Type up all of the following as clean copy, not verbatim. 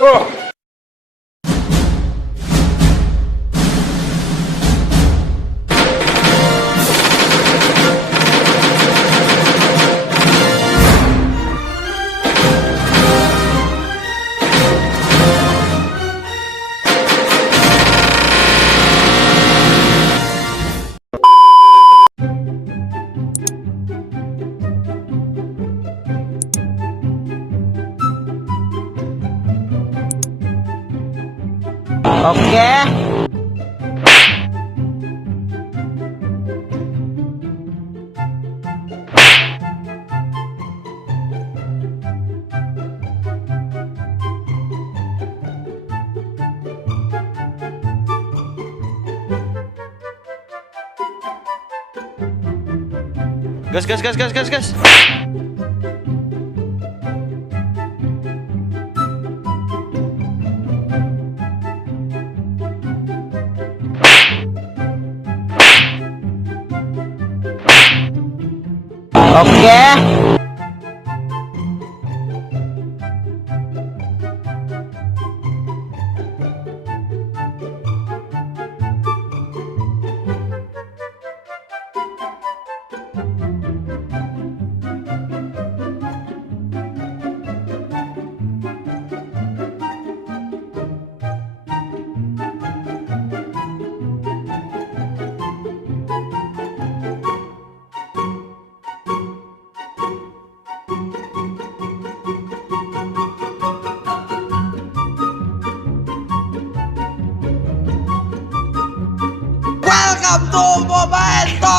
Oh. Oke. Gas. Oke. Welcome to Momento.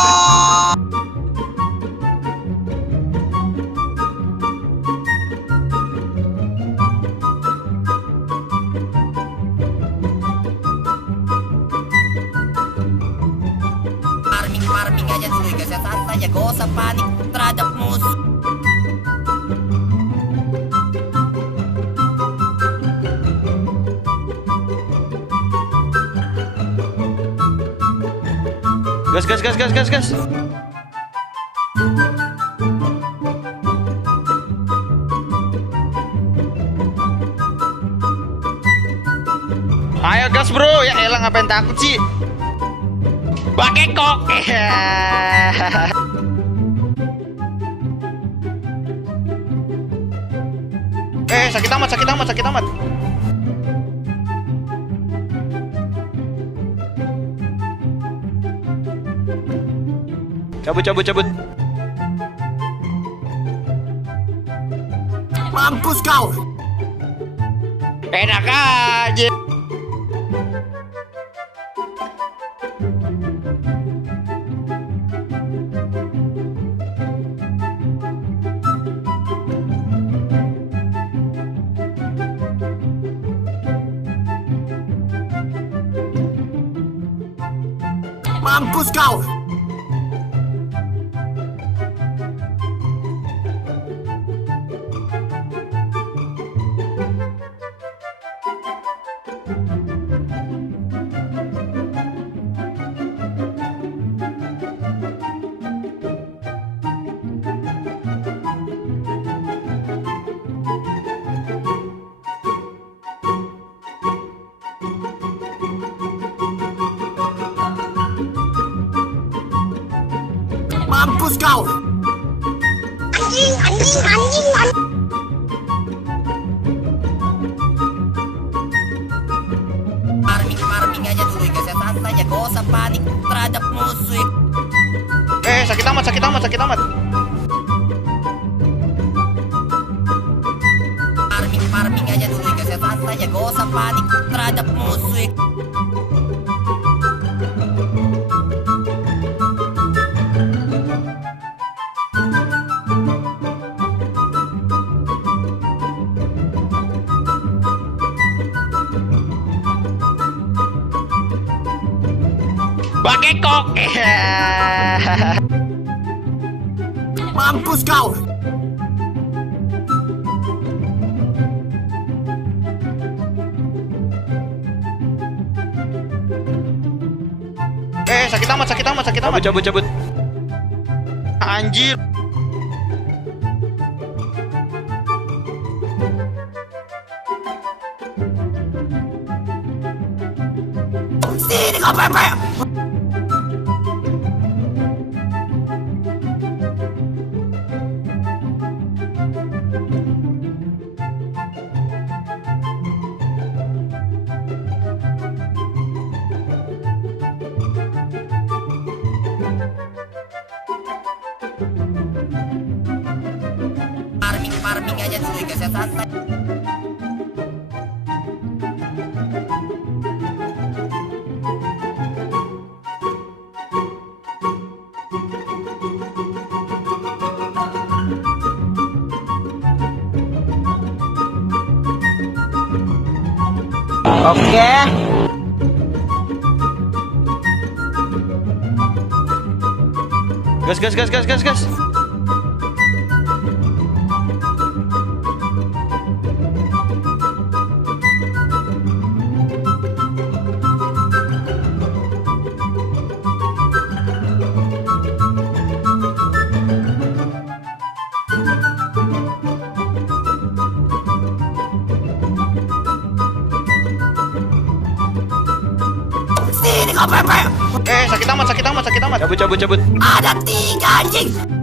Farming aja dulu guys ya, santai ya, gak usah panik terhadap musuh. Gas. Ayo gas bro, ya elah ngapain takut sih? Pakai kok. Sakit amat. Cabut. Mampus kau. Enak aja. Mampus kau. Mampus kau. Anjing. Farming aja dulu guys ya, santai ya, gak usah panik terhadap musuh. Sakit amat. Farming aja dulu guys ya, santai ya, gak usah panik terhadap musuh. Pakai kok. Mampus kau. Sakit amat. Cabut. Anjir. kau Pepe. Farming aja dulu guys ya, santai. Oke. Gas, gas, gas, gas, gas, gas. Sini kau Pepe. Sakit amat, sakit amat, sakit amat. Cabut, cabut, cabut. Ada 3 anjing.